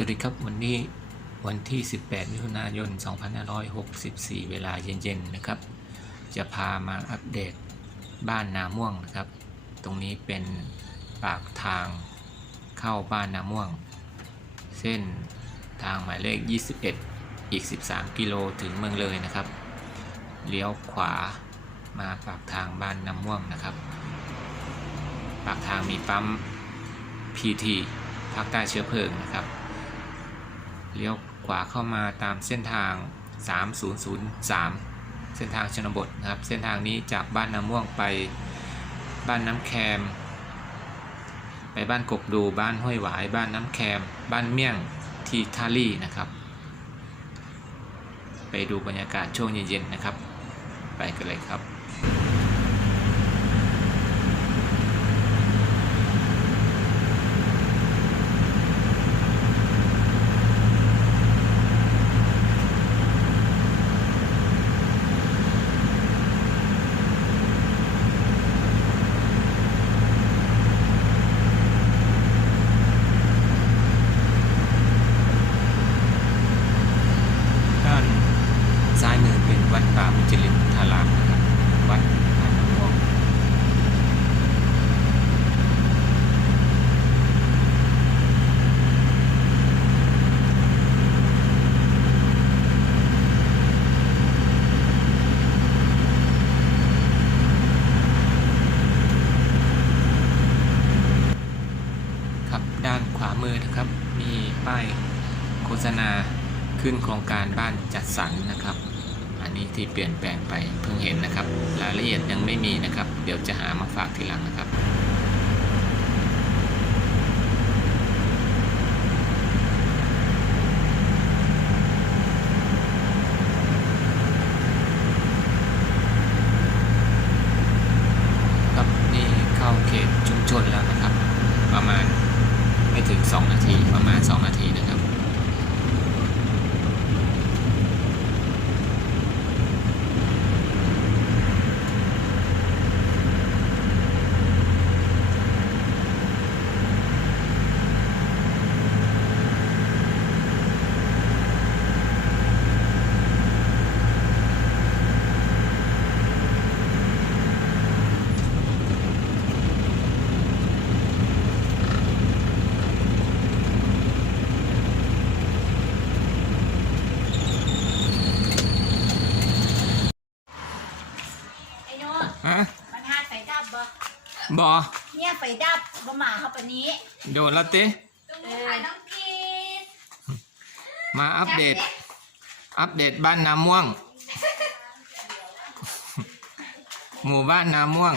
สวัสดีครับวันนี้วันที่ 18 มิถุนายน 2564 เวลาเย็นๆนะครับ จะพามาอัปเดตบ้านนาม่วงนะครับ ตรงนี้เป็นปากทางเข้าบ้านนาม่วง เส้นทางหมายเลข 21 อีก 13 กิโลถึงเมืองเลยนะครับ เลี้ยวขวามาปากทางบ้านนาม่วงนะครับ ปากทางมีปั๊ม PT ภาคใต้เชื้อเพลิงนะครับ เลี้ยวขวาเข้ามาตามเส้นทาง 3003 เส้นทางชนบทนะครับ เส้นทางนี้จากบ้านน้ำม่วงไปบ้านน้ำแคม ไปบ้านกกดูบ้านห้วยหวาย บ้านน้ำแคม บ้านเมี่ยงที่ท่าลี่นะครับ ไปดูบรรยากาศช่วงเย็นๆนะครับ ไปกันเลยครับ ด้านซ้ายมือเป็นวัดป่ามุจลินทารามนะครับ วัดท่าน้ำม่วง ครับ ด้านขวามือนะครับ มีป้ายโฆษณาขึ้นโครงการบ้านจัดสรรนะครับ อันนี้ที่เปลี่ยนแปลงไปเพิ่งเห็นนะครับ รายละเอียดยังไม่มีนะครับ เดี๋ยวจะหามาฝากทีหลังนะครับครับนี่เข้าเขตชุมชนแล้วนะครับ ประมาณไม่ถึง 2 นาทีประมาณ 2 นาทีนะครับ ไอ้โน่ ฮะมันหาไฟดับบ่บอเนี่ยไฟดับบ่มาเข้าปานนี้โดนแล้วติตรงนี้ขายน้องกินมาอัปเดต อัปเดตบ้านนาม่วง หมู่บ้านนาม่วง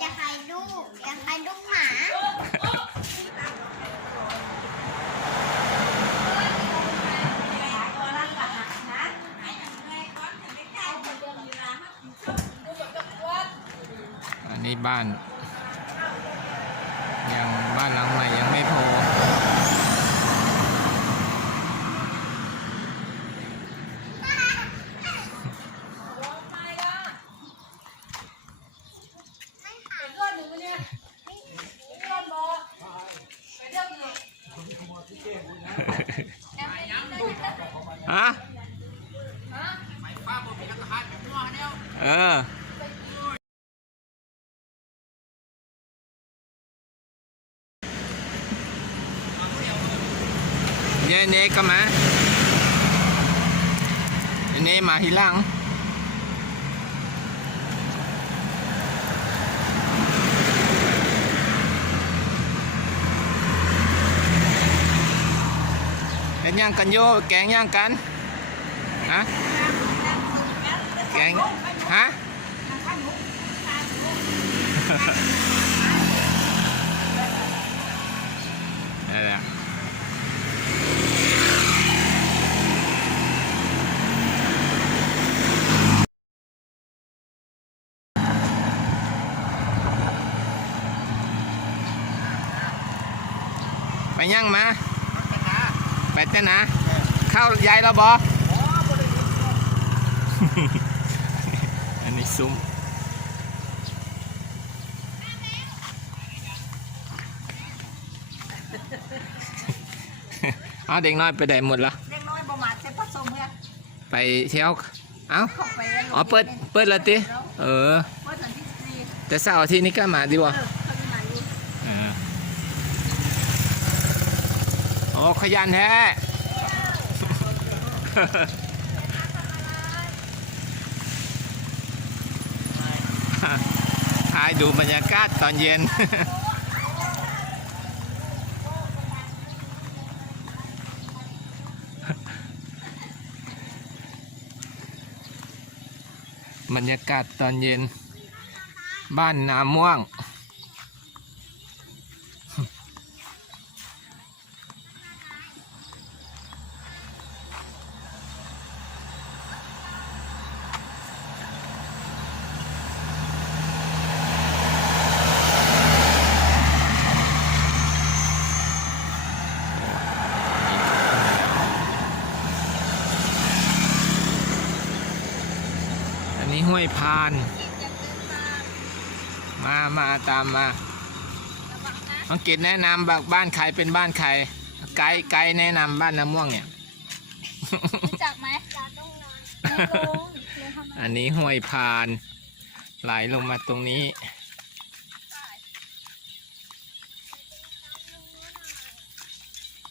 อยากถ่ายรูปอยากถ่ายรูปหมา อั นนี้บ้าน ยังบ้านหลังใหม่ยังไม่พอ ฮะเออ เนเนก็มาเนมาทีหลังเย่างกันโยแกงย่างกันฮะแกงฮะนั่นแหละไปย่างมาไปเต้นนะเข้ายายแล้วบออันนี้ซุ้มเเอาเด็กน้อยไปได้หมดละเด็กน้อยบ่มาเซ็ตผสมเนี่ยไปเที่ยวเอ้าเข้าไปอ๋อเปิดเปิดและติเออเปิดวันที่สี่แต่เสาร์อาทิตย์นี้ก็มาดีวะเออเขาจะมาอยู่เออโอ้ขยันแท้ถ่ายดูบรรยากาศตอนเย็น บรรยากาศตอนเย็น บ้านนาม่วง ห้วยพาน มามาตามมาอังกฤษแนะนำบอกบ้านใครเป็นบ้านใคร ไกด์ไกด์แนะนำบ้านน้ำม่วงเนี่ย รู้จักไหมเราต้องนอนไม่ลงลงทำไมอันนี้ห้วยพาน ไหลลงมาตรงนี้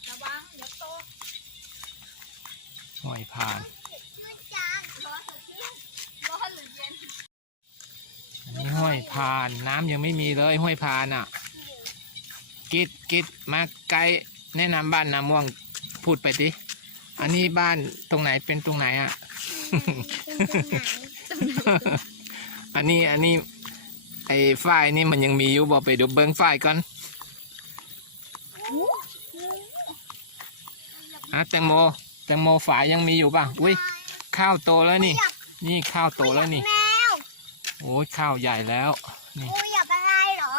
ระวังเดี๋ยวโตห้วยพานมันจัง ร้อนหรือเย็นร้อนหรือเย็น อันนี้ ห้วยพาน น้ำยังไม่มีเลยห้วยพานอะ กิดกิดมาไกด์แนะนำบ้านน้ำม่วงพูดไปดิอันนี้บ้านตรงไหนเป็นตรงไหนอะ อันนี้อันนี้ ไอ้ฝ้ายนี่มันยังมีอยู่บอกไปดูเบิ้งฝ้ายก่อนอะแตงโมแตงโมฝายยังมีอยู่ป่ะ อุ้ยข้าวโตแล้วนี่ นี่ข้าวโตแล้วนี่ โอ้ยข้าวใหญ่แล้ว นี่กูอยากอะไรเหรอ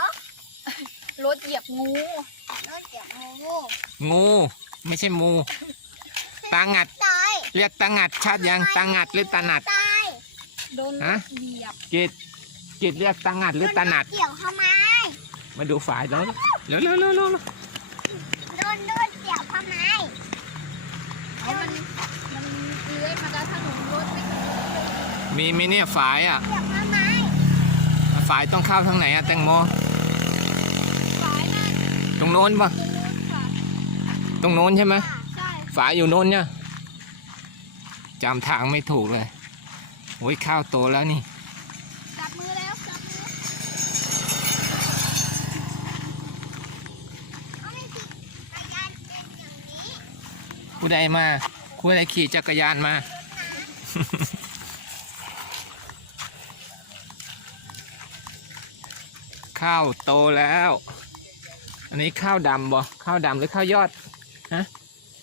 รถเหยียบงูรถเดี๋ยวงูงู ไม่ใช่มูตางัด ตายเรียกตางัดชัดยังตางัดหรือตาหนัด ตายโดนรฮะ ถเหยียบกิดกิดเรียกตางัดหรือตาหนัด เกี่ยวทำไมมาดูฝายแล้วเร็วเร็วเร็วเร็วเร็วโดนโดนเกี่ยวทำไมเอามันมันเลื้อยมาแล้วถนนรถไม่ถึงมีมีเนี่ยฝายอะ เกี่ยวทำไม ฝายต้องเข้าทางไหนอะแตงโมสายนั่นตรงโน้นปะตรงนู้นค่ะตรงโน้นใช่ไหมใช่ฝายอยู่โน้นเนี่ยจำทางไม่ถูกเลยโอ้ยข้าวโตแล้วนี่ จับมือแล้วจับมือเอาไม่ผิดจักรยานเป็นอย่างนี้ผู้ใดมาผู้ใดขี่จักรยานมา ข้าวโตแล้ว อันนี้ข้าวดำบ่ข้าวดำหรือข้าวยอดฮะ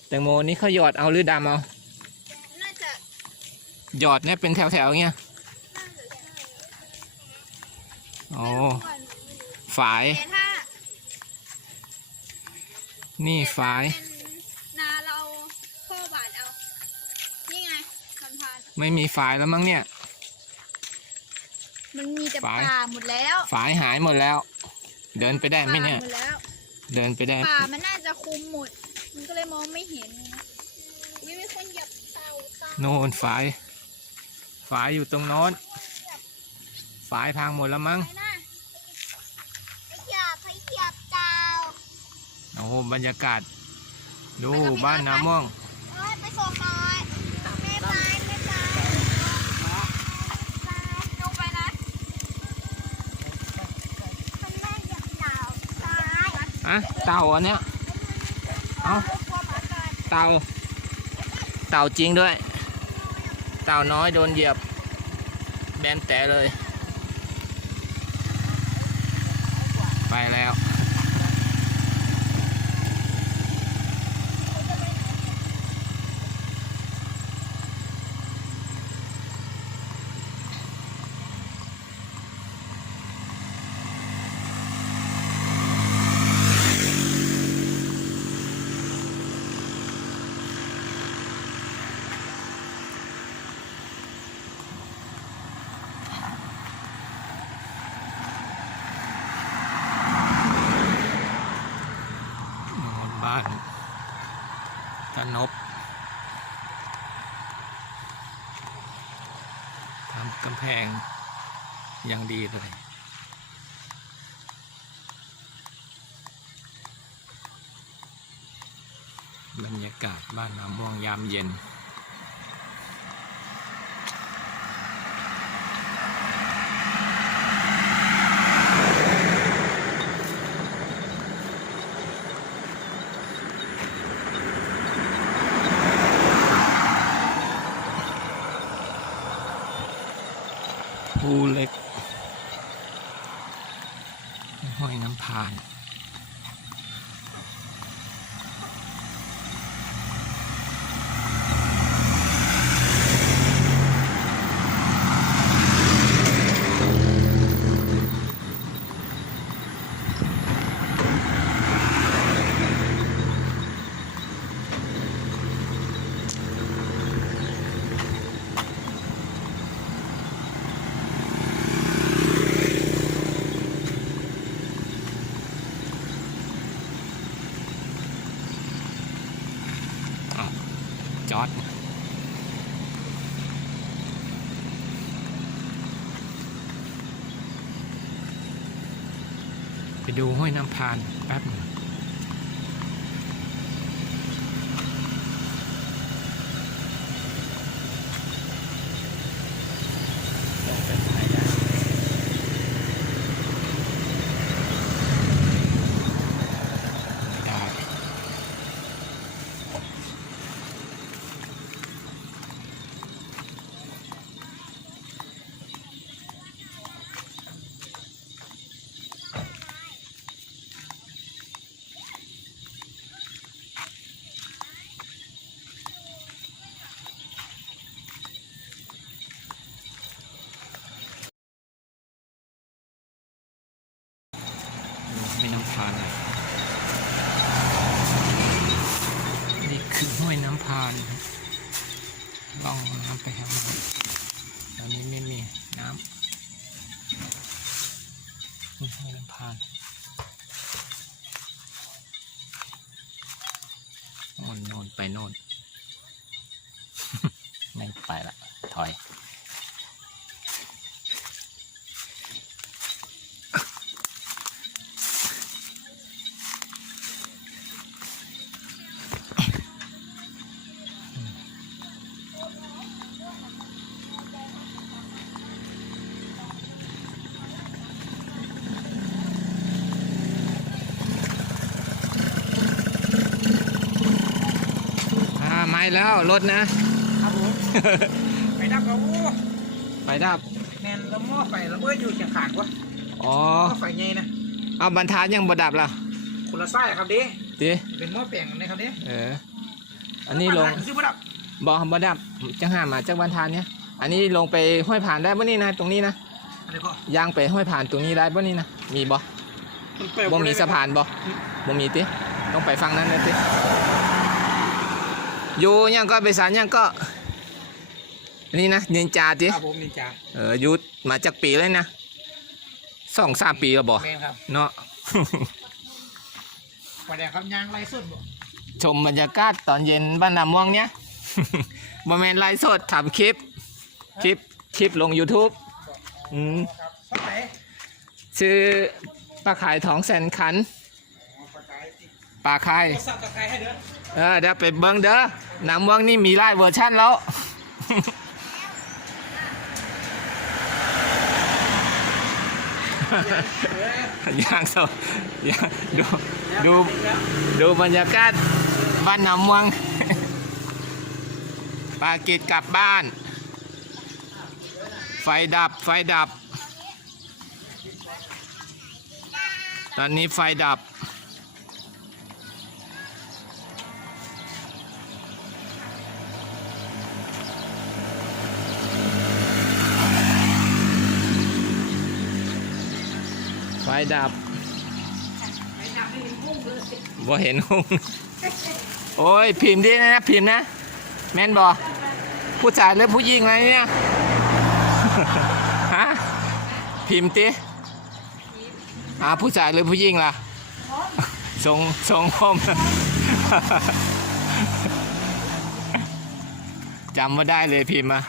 แตงโมนี่ข้าวยอดเอาหรือดำเอาน่าจะหยอดเนี่ยเป็นแถวๆเงี้ยน่าจะใช่โอ้ไม่รู้อะฝายแต่ถ้านี่ฝายเป็นนาเราพ่อบาทเอา นี่ไงมันพานไม่มีฝายแล้วมั้งเนี่ยมันมีแต่ฝายป่าหมดแล้วฝายหายหมดแล้ว เดินไปได้ไหมเนี่ย ป่าหมดแล้วเดินไปได้ ป่ามันน่าจะคุมหมด มันก็เลยมองไม่เห็นวิมีคนเหยียบเตาเตาโน่นฝาย ฝายอยู่ตรงโน้นฝายพังหมดแล้วมั้งไปนะไปเหยียบไปเหยียบเจ้าโอ้โหบรรยากาศ ดูบ้านน้ำม่วง เอ้ยไปส่งหน่อยไม่ไปไม่ไป ลงไปนะ มันแม่เหยียบเต่าตาย อะเต่าอันเนี้ยเอาเต่า เต่าจริงด้วย เต่าน้อยโดนเหยียบ แบนแต่เลย ไปแล้ว บ้าน ตะนบทำกำแพ งอย่างดีเลยบรรยากาศบ้านน้ำม่วงยามเย็น ภูเล็ก ห้อยน้ำพาน อ้าวจอดไป ดูห้วยน้ำพานแป๊บหนึ่งลงไปถ่ายได้ไม่ได้ ไม่น้ำพานเลยนี่คือห้วยน้ำพานลองน้ำไปครับตอนนี้ไม่มีน้ำนี่ห้วยน้ำพานโน่นโน่นไปโน่น แล้วรถนะ ครับผมไปดับเขาไปดับ แมนแล้วหม้อไฟระเบิดอยู่เชียงขานวะอ๋อ หม้อไฟไงนะเอาบรรทัดยังบดับล่ะคนละไส้ครับเด้ดิเป็นหม้อแปลงนะครับเด้เออ อันนี้ลงซื้อมาดับบอกบดับจังหามาจากบรรทัดเนี่ย อันนี้ลงไปห้อยผ่านได้ป่ะนี่นะ ตรงนี้นะอะไรก็ยางไปห้อยผ่านตรงนี้ได้ป่ะนี่นะ มีบ่ บ่มีสะพานบ่บ่มีติต้องไปฟังนั้นเลยติ อยู่ยังก็ไปสารยังก็ นี่นะนินจาติครับผมนินจาเอออยุดมาจากปีเลยนะสองสามปีแล้วบ่แมนครับเนาะไฟแดงครับยางไรสุดบ่ชมบรรยากาศตอนเย็นบ้านนาม่วงเนี้ย บอแมนไลฟ์สดทำคลิป คลิป คลิปลง YouTube อืมครับสักไหนชื่อปลาขายท้องแสนขัน ปลาไก่ติดปลาไข่ก็สับตะไคร้ให้เด้อ เออเดี๋ยวไปเบิ้งเด้อน้ำม่วงนี่มีหลายเวอร์ชันแล้วย่างสดย่างดูดูดูบรรยากาศบ้านนำม่วงปากิจกลับบ้าน ไฟดับไฟดับ ตอนนี้ไฟดับ ดับบ่เห็นหุ้งโอ้ยพิมพ์ดินะพิมพ์นะ แม่นบอผู้ชายหรือผู้หญิงอะไรเนี่ยฮะพิมพ์ติอ่าผู้ชายหรือผู้หญิงล่ะทรงทรงผมจำมาได้เลยพิมพ์มา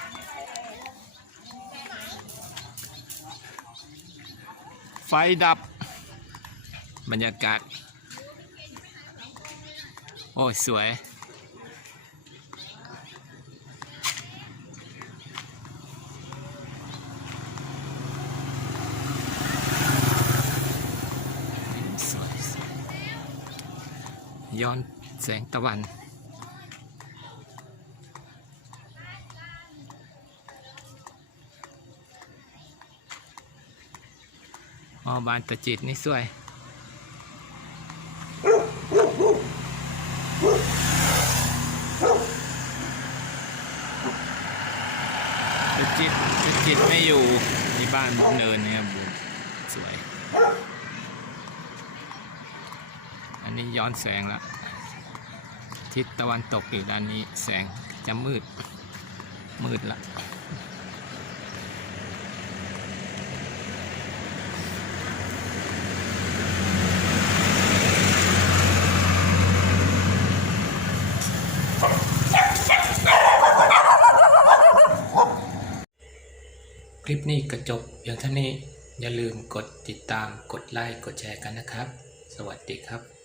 ไฟดับ บรรยากาศ โอ้สวยย้อนแสงตะวัน อ๋อบ้านตะจิตนี่สวยตะจิตตะจิตไม่อยู่ที่บ้านเนินนะครับสวย อันนี้ย้อนแสงละทิศตะวันตกอยู่ด้านนี้แสงจะมืด มืดละ นี้ก็จบเพียงเท่านี้ อย่าลืมกดติดตาม กดไลค์ กดแชร์กันนะครับ สวัสดีครับ